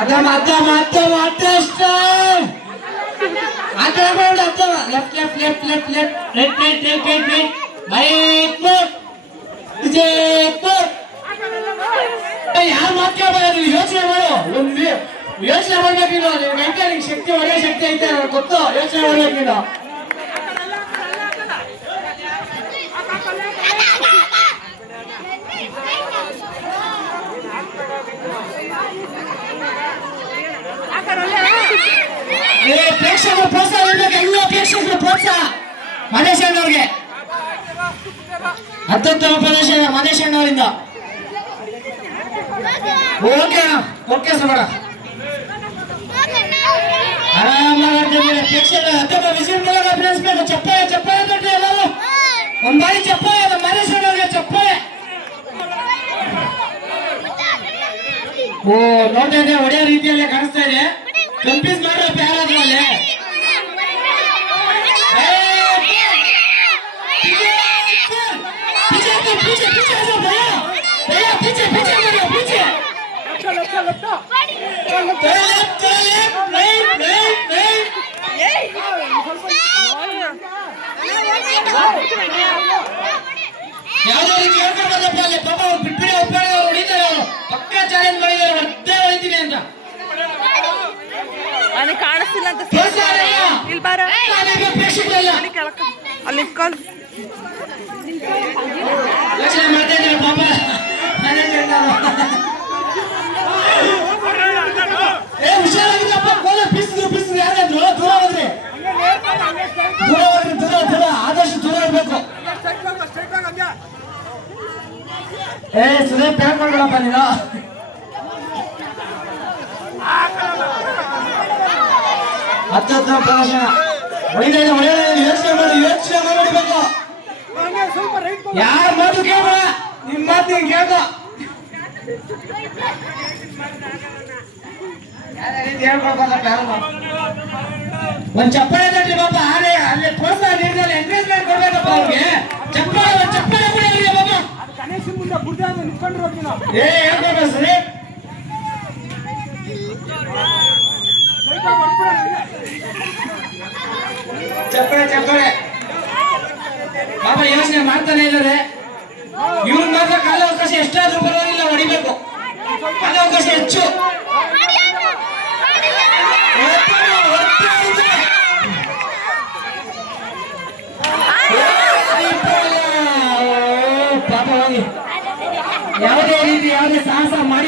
ಅದ ಮತ್ತೆ ಮತ್ತೆ ಮತ್ತೆ ಅಷ್ಟೇ ಆಟ ಆಡ್ಕೊಂಡು ಅತ್ತ left left left left left right right right right right right left left ಯಾರು ಮಾತಾಡೋದು ಯೋಚನೆ ಮಾಡು ಒಂದು ಯೋಚನೆ ಮಾಡ್ಬೇಕಿಲ್ಲ ನೀವು ಗಂಟೆ ನಿಂಗೆ ಶಕ್ತಿ ಹೊಡೆಯೋ ಶಕ್ತಿ ಐತೆ ನನಗೆ ಗೊತ್ತು ಯೋಚನೆ ಮಾಡ್ಬೇಕಿಲ್ಲ ಏ ಪ್ರೋತ್ಸಾಹ ಮನೇಶ್ ಅಣ್ಣವ್ರಿಗೆ ಮನೇಶ್ ಅಣ್ಣವರಿಂದ ಓಕೆ ಓಕೆ ಸರ್ ಮೇಡಮ್ ಪ್ರೇಕ್ಷಕರು ಮೂಲಕ ಅಭಿನಯಿಸ್ಬೇಕು ಚಪ್ಪಾಳೆ ಚಪ್ಪಾಳೆ ತಟ್ಟೆ ಎಲ್ಲರೂ. ಒಂದ್ ಬಾರಿ ಚಪ್ಪಾಳೆ ನಮ್ಮ ಚಪ್ಪಾಳೆ. ಓ, ನೋಡ್ತಾ ಒಳ್ಳೆಯ ರೀತಿಯಲ್ಲೇ ಕಾಣಿಸ್ತಾ ಇದೆ. ಕಂಪೀಸ್ ಮಾಡ್ರಪ್ಪ ಯಾರಾದ್ರೂ ಅಲ್ಲಿ ಯಾವ್ದೋ ರೀತಿ ಹೇಳ್ಕೊಡ್ಬೋದಪ್ಪ ಅಲ್ಲಿ ಪಾಪ ಅವ್ರು ಬಿಟ್ಬಿಡಿ ಒಬ್ಬರೇ ಅವ್ರು ಹೊಡಿತಾರೆ ಅವರು ಪಕ್ಕ ಚಾಲೆಂಜ್ ಮಾಡಿದ್ದಾರೆ ಒದ್ದೆ ಹೊಡಿತೀನಿ ಅಂತ ನನಗೆ ಕಾಣಿಸ್ತಿಲ್ಲ ಅಂತ ಇಲ್ಲ. ಬಾರ ಪ್ರೇಕ್ಷಕರಲ್ಲ. ಅಲ್ಲಿ ಕೆಳಕ ಅಲ್ಲಿ ನಿಂತ್ಕೊಳ್ ಯೋಚನೆ ಮಾಡ್ತಾ ಇದ್ದಾರೆ ಪಾಪ ನಾನೇ ಕೇಳ್ತಾರೆ. ಏ ಹುಷಾರಾಗಿದ್ದಪ್ಪ ಕೋಲ ಬಿಸಿಲು ಬಿಸಿಲು ಯಾರಾದ್ರು ದೂರ ಹೋದ್ರಿ ದೂರ ದೂರ ಆದಷ್ಟು ದೂರ ಇರ್ಬೇಕು. ಏ, ಸುದೀಪ್ ಹೇಳ್ಕೊಳ್ಬೇಡಪ್ಪ ನೀನು? ಹತ್ತತ್ರ ಪ್ರದರ್ಶನ ಹೊಡಿತಾ ಇದೆ ಹೊಡೆಯೋಣ ಯೋಚನೆ ಮಾಡಿ ಯೋಚನೆ ಮಾಡಿ ಹೊಡಿಬೇಕು ಯಾರ ಮಾತು ಕೇಳ ನಿಮ್ ಮಾತು ನೀನ್ ಕೇಳ್ಕೊ ಹೇಳ್ಕೊಳ್ಬೇಕಪ್ಪ ಒಂದ್ ಚಪ್ಪಾಳೆ ತಟ್ಟಿ ಬಾಬಾ ಆನೆ, ಅಲ್ಲಿ ಪ್ರೋತ್ಸಾಹ ನೀಡಿದಲ್ಲಿ ಎಂಕರೇಜ್ಮೆಂಟ್ ಕೊಡ್ಬೇಕಪ್ಪ ಅವ್ರಿಗೆ. ಚಪ್ಪಾಳೆ, ಒಂದ್ ಚಪ್ಪಾಳೆ ಕೊಡಿ ಅವ್ರಿಗೆ ಬಾಬಾ ಗಣೇಶ ಮುಂದೆ ಬುರ್ದೆ ನಿಂತ್ಕೊಂಡಿರೋದು ನಾವು ಏ ಹೇಳ್ಬೇಕು ಸರಿ. ಚಪ್ಪಾಳೆ ಚಪ್ಪಾಳೆ. ಬಾಬಾ ಯೋಚನೆ ಮಾಡ್ತಾನೆ ಇದ್ದಾರೆ. ಇವ್ರ ಮಾತ್ರ ಕಾಲಾವಕಾಶ ಎಷ್ಟಾದ್ರೂ ಪರವಾಗಿಲ್ಲ. ಓ, ಪಾಪ